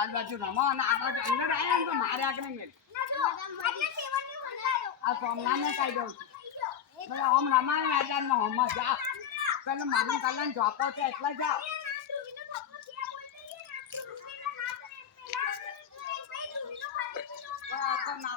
કાલ બાજુ રમો અને આ બાજુ અંદર આવ્યા ને તો મારે આગળ મેળ આ સોમનાથ ને કહી દઉં છું બોલે ઓમ રમાય મેદાન માં હોમમાં જા પેલો મારું કલ્યાણ જોપો છે એટલા જાઓ આખો ના